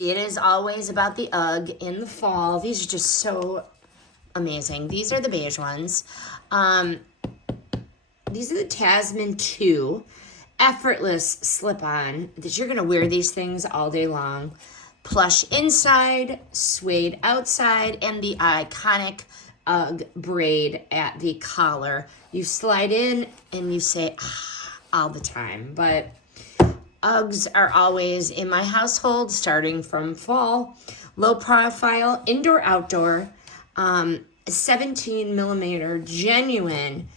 It is always about the UGG in the fall. These are just so amazing. These are the beige ones. These are the Tasman 2 effortless slip-on that you're going to wear these things all day long. Plush inside, suede outside, and the iconic UGG braid at the collar. You slide in and you say all the time. But UGGs are always in my household, starting from fall. Low profile, indoor, outdoor, 17 millimeter genuine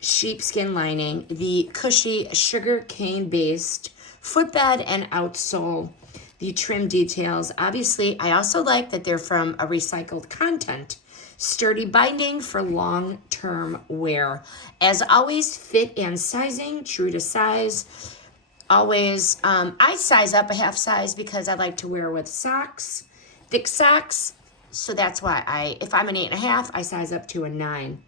sheepskin lining, the cushy sugar cane based footbed and outsole, the trim details. Obviously, I also like that they're from a recycled content. Sturdy binding for long-term wear. As always, fit and sizing, true to size. Always, I size up a half size because I like to wear with socks, thick socks. So that's why if I'm an 8.5, I size up to a 9.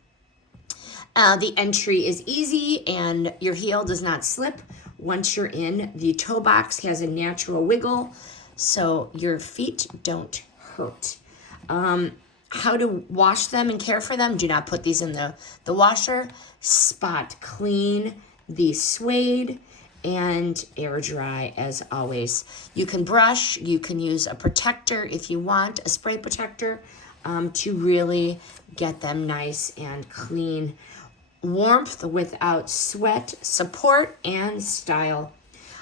The entry is easy and your heel does not slip once you're in. The toe box has a natural wiggle so your feet don't hurt. How to wash them and care for them. Do not put these in the washer. Spot clean the suede and air dry as always. You can brush, you can use a protector if you want, a spray protector, to really get them nice and clean. Warmth without sweat, support, and style.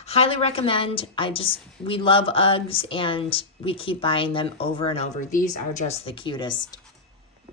Highly recommend. We love UGGs and we keep buying them over and over. These are just the cutest.